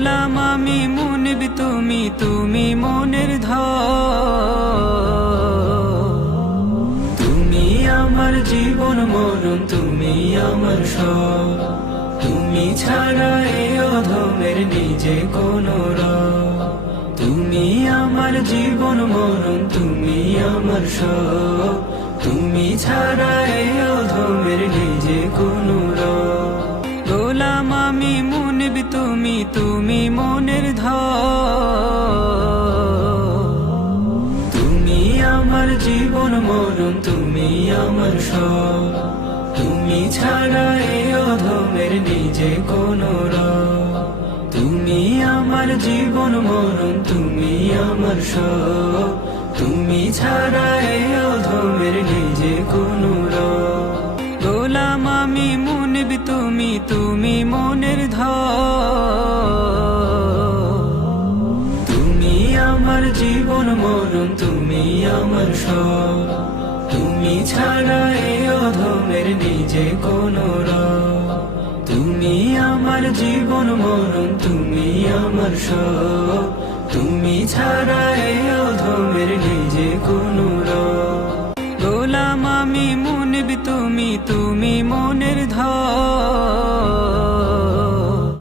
গোলাম আমি মুনিব তুমি তুমি মনের ধন। তুমি আমার জীবন মরণ তুমি আমার সব। তুমি ছাড়া এ অধমের নিজে কোনো রব। তুমি আমার জীবন মরণ তুমি আমার সব। তুমি ছাড়া এ অধমের নিজে কোনো রব। গোলাম আমি মুনিব তুমি তুমি মনের ধন। তুমি আমার জীবন মরণ তুমি আমার সব। তুমি ছাড়া এ অধমের নিজে কোনো রব। তুমি আমার জীবন মরণ তুমি আমার সব। তুমি ছাড়া এ অধমের নিজে কোনো রব। গোলাম আমি মুনিব তুমি তুমি মনের ধন। তুমি আমার জীবন মরণ তুমি আমার সব। তুমি ছাড়া এ অধমের নিজে কোনো রব। তুমি আমার জীবন মরণ তুমি আমার সব। তুমি ছাড়া এ অধমের নিজে কোনো রব। গোলাম আমি মুনিব তুমি তুমি মনের ধন।